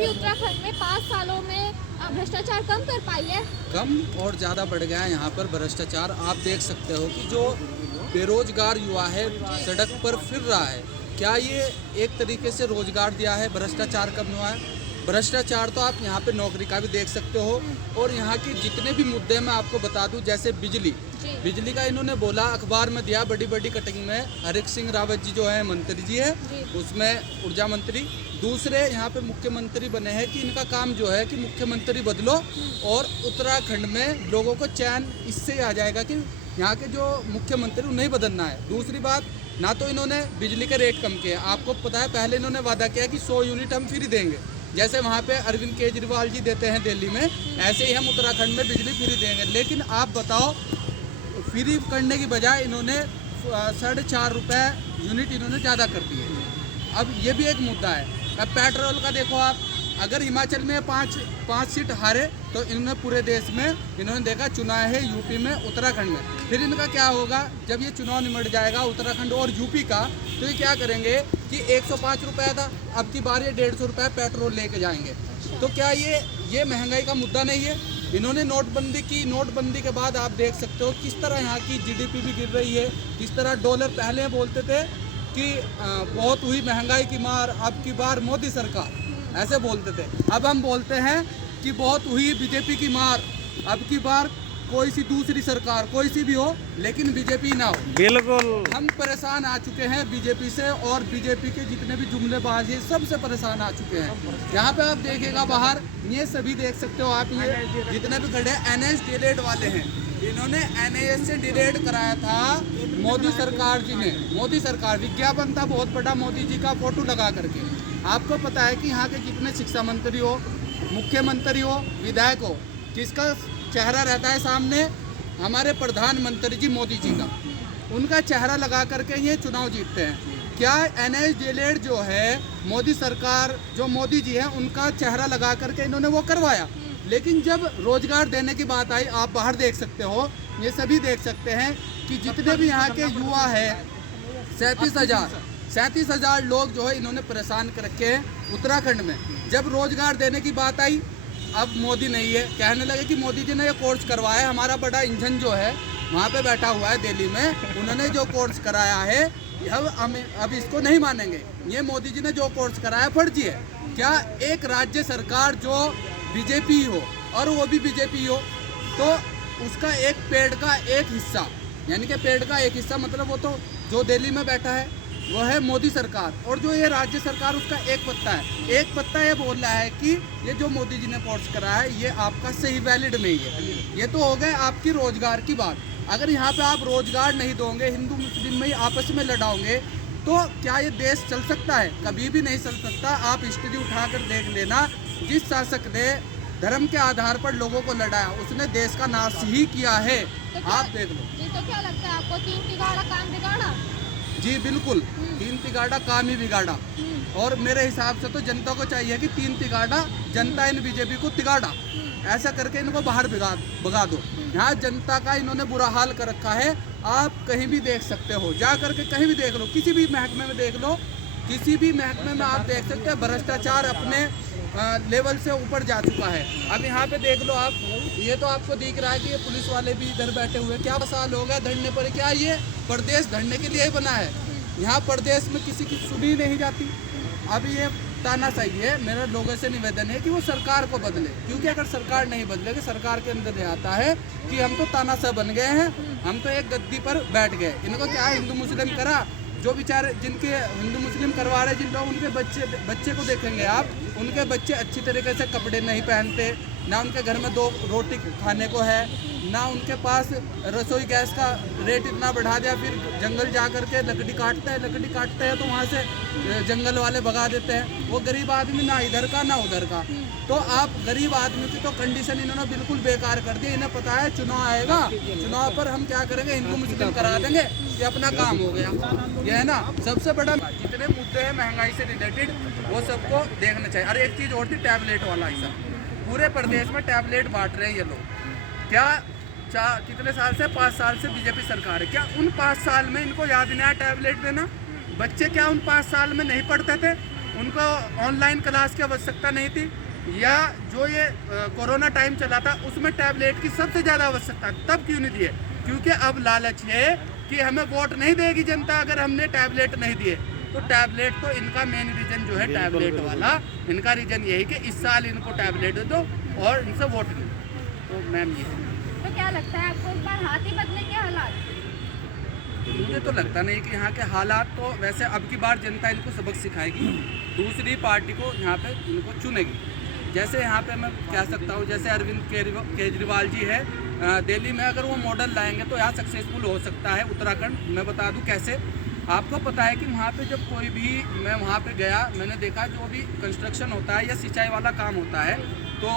BJP Uttarakhand में 5 सालों में भ्रष्टाचार कम कर पाई है? कम और ज़्यादा बढ़ गया है यहाँ पर भ्रष्टाचार। आप देख सकते हो कि जो बेरोजगार युवा है सड़क पर फिर रहा है, क्या ये एक तरीके से रोजगार दिया है? भ्रष्टाचार कम हुआ है? भ्रष्टाचार तो आप यहाँ पे नौकरी का भी देख सकते हो। और यहाँ की जितने भी मुद्दे मैं आपको बता दूं, जैसे बिजली का इन्होंने बोला, अखबार में दिया बड़ी बड़ी कटिंग में, हरीश सिंह रावत जी जो है मंत्री जी है, उसमें ऊर्जा मंत्री। दूसरे यहाँ पे मुख्यमंत्री बने हैं कि इनका काम जो है कि मुख्यमंत्री बदलो और उत्तराखंड में लोगों को चैन इससे आ जाएगा कि यहाँ के जो मुख्यमंत्री उन्हें ही बदलना है। दूसरी बात, ना तो इन्होंने बिजली के रेट कम किए। आपको पता है पहले इन्होंने वादा किया कि 100 यूनिट हम फ्री देंगे, जैसे वहाँ पे अरविंद केजरीवाल जी देते हैं दिल्ली में, ऐसे ही हम उत्तराखंड में बिजली फ्री देंगे। लेकिन आप बताओ, फ्री करने की बजाय इन्होंने 4.5 रुपये यूनिट इन्होंने ज़्यादा कर दिए। अब ये भी एक मुद्दा है। अब पेट्रोल का देखो आप, अगर हिमाचल में पाँच सीट हारे तो इन्होंने पूरे देश में इन्होंने देखा चुनाव है यूपी में, उत्तराखंड में, फिर इनका क्या होगा जब ये चुनाव निमट जाएगा उत्तराखंड और यूपी का, तो ये क्या करेंगे कि 105 रुपये था, अब की बार ये 150 रुपये पेट्रोल लेके जाएंगे। तो क्या ये महंगाई का मुद्दा नहीं है? इन्होंने नोटबंदी की, नोटबंदी के बाद आप देख सकते हो किस तरह यहाँ की जीडीपी भी गिर रही है, किस तरह डॉलर पहले बोलते थे कि बहुत हुई महंगाई की मार, अब की बार मोदी सरकार, ऐसे बोलते थे। अब हम बोलते हैं कि बहुत हुई बीजेपी की मार, अब की बार कोई सी दूसरी सरकार कोई सी भी हो लेकिन बीजेपी ना हो। बिल्कुल हम परेशान आ चुके हैं बीजेपी से, और बीजेपी के जितने भी जुमलेबाज हैं सबसे परेशान आ चुके हैं। यहाँ पे आप देखिएगा बाहर, ये सभी देख सकते हो आप, ये जितने भी खड़े एनएच डिलेट वाले हैं, इन्होंने एनएच से डिलेट कराया था मोदी सरकार जी ने। मोदी सरकार, विज्ञापन था बहुत बड़ा मोदी जी का फोटो लगा करके। आपको पता है कि यहाँ के जितने शिक्षा मंत्री हो, मुख्यमंत्री हो, विधायक हो, किसका चेहरा रहता है सामने? हमारे प्रधानमंत्री जी मोदी जी का। उनका चेहरा लगा करके ये चुनाव जीतते हैं। क्या एनएच डिलेट जो है मोदी सरकार, जो मोदी जी हैं, उनका चेहरा लगा करके इन्होंने वो करवाया? लेकिन जब रोजगार देने की बात आई, आप बाहर देख सकते हो, ये सभी देख सकते हैं कि जितने भी यहाँ के युवा है 37,000 लोग जो है इन्होंने परेशान कर रखे हैं उत्तराखंड में। जब रोजगार देने की बात आई, अब मोदी नहीं है, कहने लगे कि मोदी जी ने ये कोर्स करवाया, हमारा बड़ा इंजन जो है वहाँ पे बैठा हुआ है दिल्ली में, उन्होंने जो कोर्स कराया है अब इसको नहीं मानेंगे। ये मोदी जी ने जो कोर्स कराया फर्जी है। क्या एक राज्य सरकार जो बीजेपी हो और वो भी बीजेपी हो, तो उसका एक पेड़ का एक हिस्सा, यानी कि पेड़ का एक हिस्सा मतलब वो तो जो दिल्ली में बैठा है वो है मोदी सरकार, और जो ये राज्य सरकार उसका एक पत्ता है। एक पत्ता ये बोल रहा है कि ये जो मोदी जी ने कोर्स कराया है ये आपका सही वैलिड नहीं है। ये तो हो गए आपकी रोजगार की बात। अगर यहाँ पे आप रोजगार नहीं दोगे, हिंदू मुस्लिम में ही आपस में लड़ाओगे, तो क्या ये देश चल सकता है? कभी भी नहीं चल सकता। आप हिस्ट्री उठाकर देख लेना, जिस शासक ने धर्म के आधार पर लोगों को लड़ाया उसने देश का नाश ही किया है। तो आप देख लो। जी, तो क्या लगता है आपको, 3 तिगाड़ा काम बिगाड़ा? जी बिल्कुल, 3 तिगाड़ा काम ही बिगाड़ा। और मेरे हिसाब से तो जनता को चाहिए कि 3 तिगाड़ा जनता इन बीजेपी को तिगाड़ा, ऐसा करके इनको बाहर भगा दो। यहाँ जनता का इन्होंने बुरा हाल कर रखा है। आप कहीं भी देख सकते हो, जा करके कहीं भी देख लो, किसी भी महकमे में देख लो, किसी भी महकमे में आप देख सकते हैं भ्रष्टाचार अपने लेवल से ऊपर जा चुका है। अब यहाँ पे देख लो आप, ये तो आपको दिख रहा है कि ये पुलिस वाले भी इधर बैठे हुए, क्या साल हो गया धरने पर? क्या ये प्रदेश धरने के लिए ही बना है? यहाँ प्रदेश में किसी की सुनी नहीं जाती। अब ये तानाशाही है। मेरा लोगों से निवेदन है कि वो सरकार को बदले, क्योंकि अगर सरकार नहीं बदलेगी, सरकार के अंदर ये आता है कि हम तो तानाशाह बन गए हैं, हम तो एक गद्दी पर बैठ गए। इनको क्या हिंदू मुस्लिम करा, जो बेचारे जिनके हिंदू मुस्लिम करवा रहे, जिन लोग उनके बच्चे को देखेंगे आप, उनके बच्चे अच्छी तरीके से कपड़े नहीं पहनते, ना उनके घर में 2 रोटी खाने को है, ना उनके पास रसोई गैस का रेट इतना बढ़ा दिया, फिर जंगल जा कर के लकड़ी काटते हैं तो वहाँ से जंगल वाले भगा देते हैं। वो गरीब आदमी ना इधर का ना उधर का। तो आप गरीब आदमी की तो कंडीशन इन्होंने बिल्कुल बेकार कर दी। इन्हें पता है चुनाव आएगा, चुनाव पर हम क्या करेंगे, हिंदू मुस्लिम करा देंगे, ये अपना काम हो गया। ये है ना सबसे बड़ा। जितने मुद्दे हैं महंगाई से रिलेटेड वो सबको देखना चाहिए। और एक चीज़ और थी, टैबलेट वाला हिस्सा, पूरे प्रदेश में टैबलेट बांट रहे हैं ये लोग। क्या कितने साल से, 5 साल से बीजेपी सरकार है, क्या उन 5 साल में इनको याद नहीं आया टैबलेट देना? बच्चे क्या उन 5 साल में नहीं पढ़ते थे? उनको ऑनलाइन क्लास की आवश्यकता नहीं थी, या जो ये कोरोना टाइम चला था उसमें टैबलेट की सबसे ज़्यादा आवश्यकता, तब क्यों नहीं दिए? क्योंकि अब लालच है कि हमें वोट नहीं देगी जनता अगर हमने टैबलेट नहीं दिए। तो टैबलेट तो इनका मेन रीज़न जो है टैबलेट वाला, इनका रीज़न यही कि इस साल इनको टैबलेट दे दो और इनसे वोट लो। तो मैम ये तो क्या लगता है आपको इस बार हाथ ही बदलेंगे हालात? मुझे तो लगता नहीं कि यहाँ के हालात, तो वैसे अब की बार जनता इनको सबक सिखाएगी, दूसरी पार्टी को यहाँ पे इनको चुनेगी। जैसे यहाँ पे मैं कह सकता हूँ, जैसे अरविंद केजरीवाल जी है दिल्ली में, अगर वो मॉडल लाएंगे तो यहाँ सक्सेसफुल हो सकता है उत्तराखंड। मैं बता दूँ कैसे। आपको पता है कि वहाँ पे जब कोई भी, मैं वहाँ पे गया, मैंने देखा जो भी कंस्ट्रक्शन होता है या सिंचाई वाला काम होता है, तो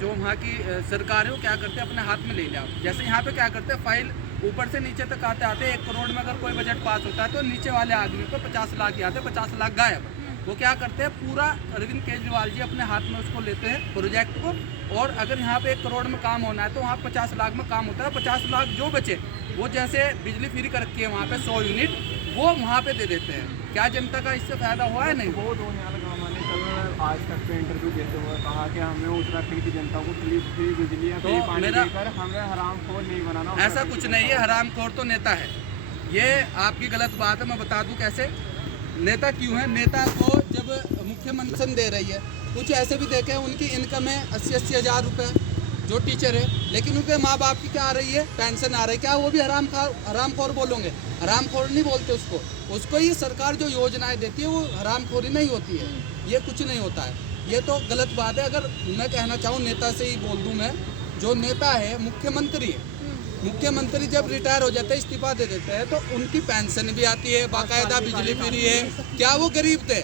जो वहाँ की सरकार है वो क्या करते हैं, अपने हाथ में ले लिया। जैसे यहाँ पे क्या करते हैं, फाइल ऊपर से नीचे तक आते आते 1 करोड़ में अगर कोई बजट पास होता है तो नीचे वाले आदमी को 50 लाख आते हैं, 50 लाख गायब। वो क्या करते हैं, पूरा अरविंद केजरीवाल जी अपने हाथ में उसको लेते हैं प्रोजेक्ट को, और अगर यहाँ पे 1 करोड़ में काम होना है तो वहाँ 50 लाख में काम होता है। 50 लाख जो बचे वो जैसे बिजली फ्री कर रखी है वहाँ पे 100 यूनिट, वो वहाँ पे दे देते हैं। क्या जनता का इससे फायदा हुआ है? नहीं। वो दो कल आज तक पे इंटरव्यू देते हुए कहा कि हमें उत्तराखंड की जनता को फ्री बिजली या फ्री पानी देकर हमें हरामखोर नहीं बनाना। ऐसा कुछ नहीं है, हरामखोर तो नेता है, ये आपकी गलत बात है। मैं बता दूं कैसे नेता क्यों है। नेता को जब मुख्यमंत्री दे रही है, कुछ ऐसे भी देखे उनकी इनकम है 80-80 हज़ार रुपये, जो टीचर है, लेकिन उनके माँ बाप की क्या आ रही है, पेंशन आ रही है। क्या वो भी हरामखोर बोलोगे? हरामखोर नहीं बोलते उसको ये सरकार जो योजनाएं देती है वो हरामखोरी नहीं होती है, ये कुछ नहीं होता है। ये तो गलत बात है। अगर मैं कहना चाहूँ नेता से ही बोल दूँ मैं, जो नेता है मुख्यमंत्री है, मुख्यमंत्री जब रिटायर हो जाते हैं, इस्तीफा दे देते हैं, तो उनकी पेंशन भी आती है, बाकायदा बिजली फ्री है। क्या वो गरीब थे?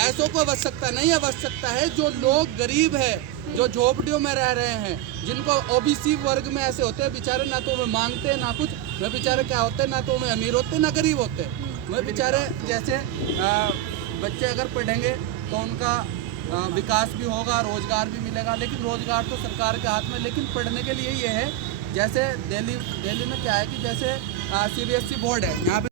ऐसों को आवश्यकता नहीं है। आवश्यकता है जो लोग गरीब है, जो झोपड़ियों में रह रहे हैं, जिनको ओबीसी वर्ग में ऐसे होते हैं बेचारे, ना तो वो मांगते हैं ना कुछ, वे बेचारे क्या होते हैं, ना तो वो अमीर होते हैं ना गरीब होते हैं। वे बेचारे जैसे बच्चे अगर पढ़ेंगे तो उनका विकास भी होगा, रोजगार भी मिलेगा। लेकिन रोजगार तो सरकार के हाथ में, लेकिन पढ़ने के लिए ये है। जैसे दिल्ली में क्या है कि जैसे CBSE बोर्ड है, यहाँ पे